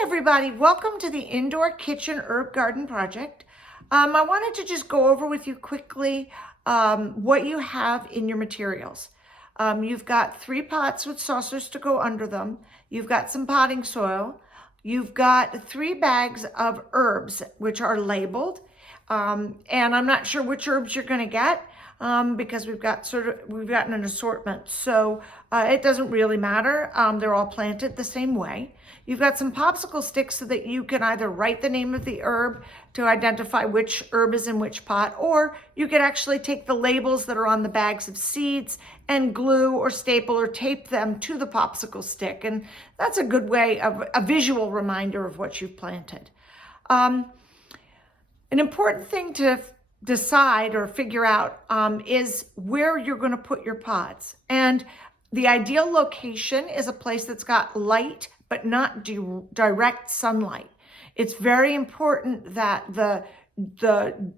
Everybody, welcome to the Indoor Kitchen Herb Garden Project. I wanted to just go over with you quickly what you have in your materials. You've got 3 pots with saucers to go under them. You've got some potting soil. You've got 3 bags of herbs, which are labeled. And I'm not sure which herbs you're going to get because we've got an assortment. So it doesn't really matter. They're all planted the same way. You've got some popsicle sticks so that you can either write the name of the herb to identify which herb is in which pot, or you could actually take the labels that are on the bags of seeds and glue or staple or tape them to the popsicle stick. And that's a good way of a visual reminder of what you've planted. An important thing to decide or figure out is where you're going to put your pots. And the ideal location is a place that's got light, but not direct sunlight. It's very important that the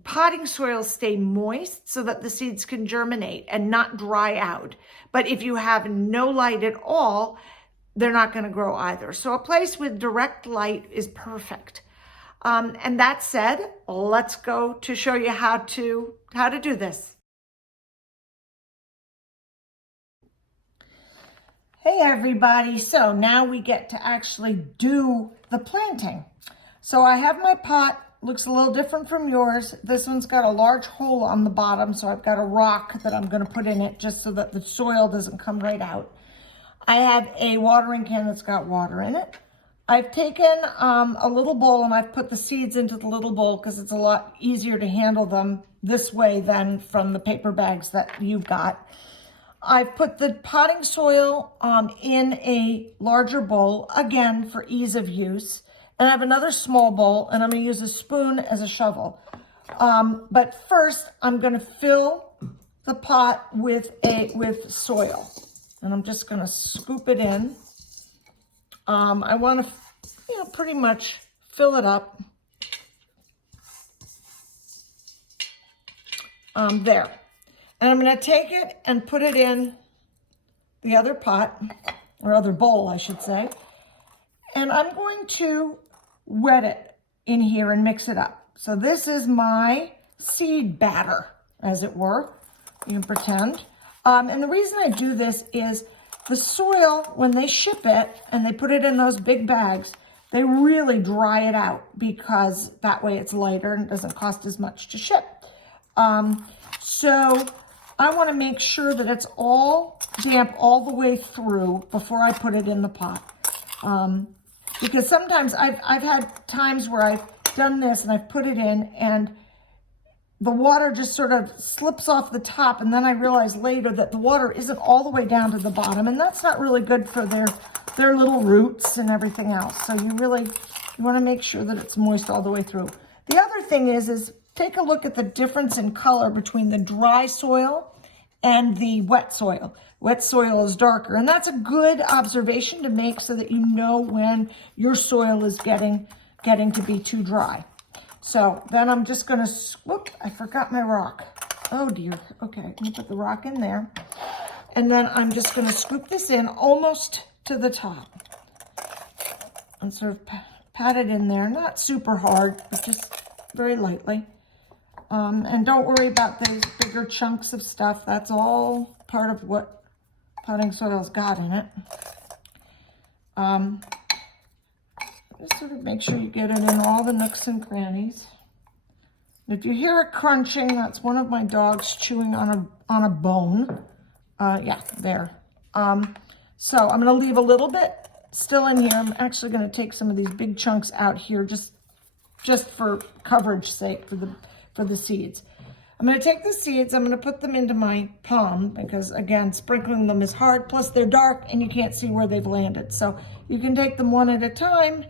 potting soil stay moist so that the seeds can germinate and not dry out. But if you have no light at all, they're not going to grow either. So a place with direct light is perfect. And that said, let's go to show you how to do this. Hey everybody, so now we get to actually do the planting. So I have my pot, looks a little different from yours. This one's got a large hole on the bottom, so I've got a rock that I'm going to put in it just so that the soil doesn't come right out. I have a watering can that's got water in it. I've taken a little bowl and I've put the seeds into the little bowl because it's a lot easier to handle them this way than from the paper bags that you've got. I've put the potting soil in a larger bowl, again, for ease of use. And I have another small bowl, and I'm going to use a spoon as a shovel. But first, I'm going to fill the pot with soil. And I'm just going to scoop it in. I want to, pretty much fill it up. There. And I'm going to take it and put it in the other pot, or other bowl, I should say. And I'm going to wet it in here and mix it up. So this is my seed batter, as it were. You can pretend. And the reason I do this is the soil, when they ship it and they put it in those big bags, they really dry it out because that way it's lighter and it doesn't cost as much to ship. So I want to make sure that it's all damp all the way through before I put it in the pot. Because sometimes I've had times where I've done this and I've put it in and the water just sort of slips off the top, and then I realize later that the water isn't all the way down to the bottom, and that's not really good for their little roots and everything else. So you want to make sure that it's moist all the way through. The other thing is take a look at the difference in color between the dry soil and the wet soil. Wet soil is darker, and that's a good observation to make so that you know when your soil is getting to be too dry. So then I'm just going to, whoop, I forgot my rock. Oh dear. Okay, let me put the rock in there. And then I'm just going to scoop this in almost to the top. And sort of pat it in there. Not super hard, but just very lightly. And don't worry about those bigger chunks of stuff. That's all part of what potting soil's got in it. Just sort of make sure you get it in all the nooks and crannies. If you hear it crunching, that's one of my dogs chewing on a bone. Yeah, there. So I'm going to leave a little bit still in here. I'm actually going to take some of these big chunks out here just for coverage sake for the seeds. I'm going to take the seeds, I'm going to put them into my palm because, again, sprinkling them is hard, plus they're dark and you can't see where they've landed. So you can take them one at a time,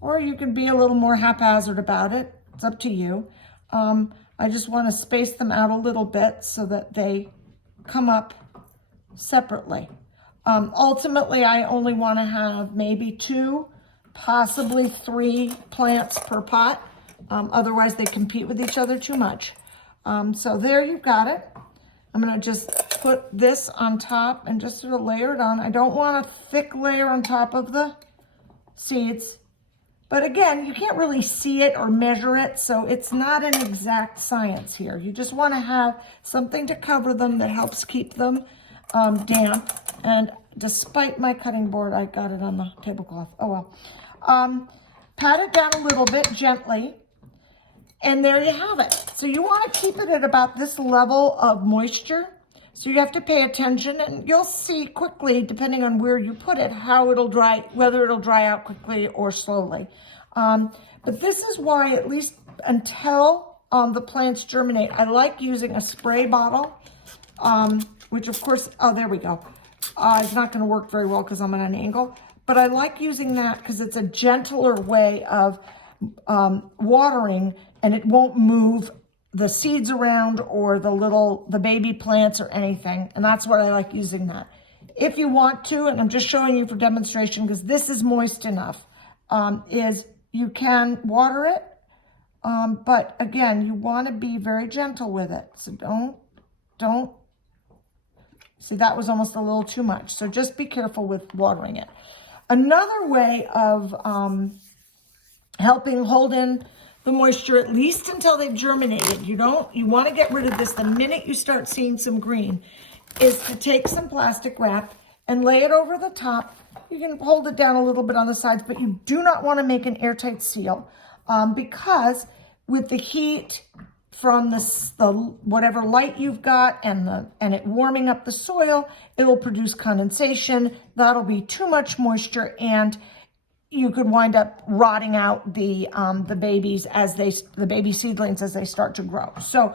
or you can be a little more haphazard about it. It's up to you. I just want to space them out a little bit so that they come up separately. Ultimately, I only want to have maybe 2, possibly 3 plants per pot. Otherwise, they compete with each other too much. So there you've got it. I'm going to just put this on top and just sort of layer it on. I don't want a thick layer on top of the seeds But again, you can't really see it or measure it, so it's not an exact science here. You just want to have something to cover them that helps keep them damp. And despite my cutting board, I got it on the tablecloth. Oh well. Pat it down a little bit gently, and there you have it. So you want to keep it at about this level of moisture. So you have to pay attention, and you'll see quickly, depending on where you put it, how it'll dry, whether it'll dry out quickly or slowly. But this is why, at least until the plants germinate, I like using a spray bottle, which of course, oh, there we go. It's not going to work very well because I'm at an angle, but I like using that because it's a gentler way of watering, and it won't move the seeds around or the baby plants or anything. And that's what I like using that. If you want to, and I'm just showing you for demonstration because this is moist enough, is you can water it. But again, you want to be very gentle with it. So don't, see, that was almost a little too much. So just be careful with watering it. Another way of helping hold in the moisture, at least until they've germinated. You want to get rid of this the minute you start seeing some green, is to take some plastic wrap and lay it over the top. You can hold it down a little bit on the sides, but you do not want to make an airtight seal because with the heat from the whatever light you've got and it warming up the soil, it will produce condensation. That'll be too much moisture, and you could wind up rotting out the baby seedlings as they start to grow. So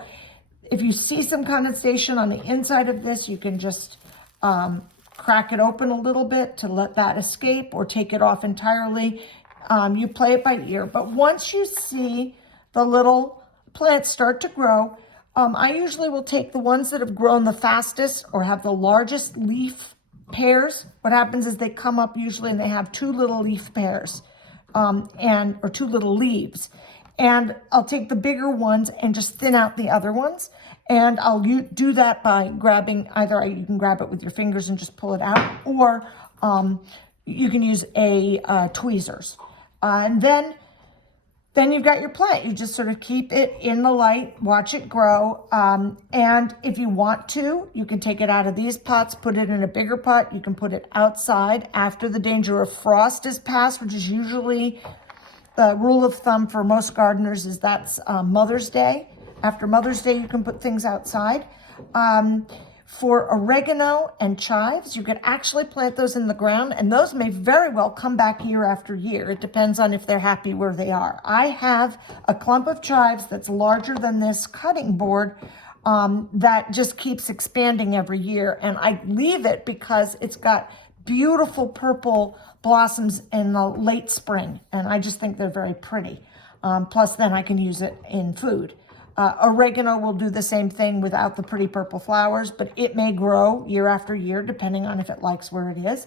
if you see some condensation on the inside of this, you can just crack it open a little bit to let that escape, or take it off entirely. You play it by ear. But once you see the little plants start to grow, I usually will take the ones that have grown the fastest or have the largest leaf pairs. What happens is they come up usually and they have two little leaf pairs or two little leaves. And I'll take the bigger ones and just thin out the other ones. And I'll do that by grabbing, you can grab it with your fingers and just pull it out, or you can use tweezers. And then you've got your plant. You just sort of keep it in the light, watch it grow. And if you want to, you can take it out of these pots, put it in a bigger pot. You can put it outside after the danger of frost is past, which is usually the rule of thumb for most gardeners, is that's Mother's Day. After Mother's Day, you can put things outside. For oregano and chives, you could actually plant those in the ground, and those may very well come back year after year. It depends on if they're happy where they are. I have a clump of chives that's larger than this cutting board that just keeps expanding every year, and I leave it because it's got beautiful purple blossoms in the late spring, and I just think they're very pretty. Plus, then I can use it in food. Oregano will do the same thing without the pretty purple flowers, but it may grow year after year depending on if it likes where it is.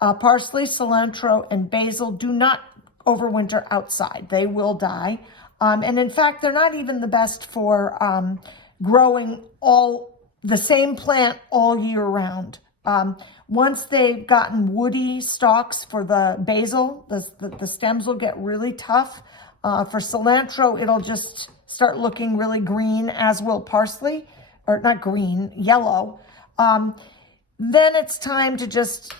Parsley, cilantro, and basil do not overwinter outside. They will die. And in fact, they're not even the best for growing the same plant all year round. Once they've gotten woody stalks for the basil, the stems will get really tough. For cilantro, it'll just start looking really green, as will parsley, or not green, yellow. Then it's time to just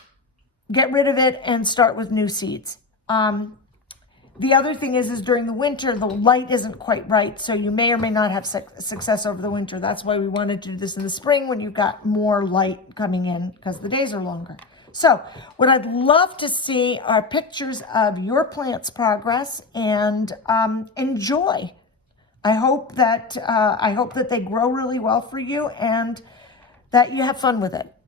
get rid of it and start with new seeds. The other thing is during the winter, the light isn't quite right, so you may or may not have success over the winter. That's why we wanted to do this in the spring when you've got more light coming in, because the days are longer. So what I'd love to see are pictures of your plant's progress, and enjoy. I hope that they grow really well for you and that you have fun with it.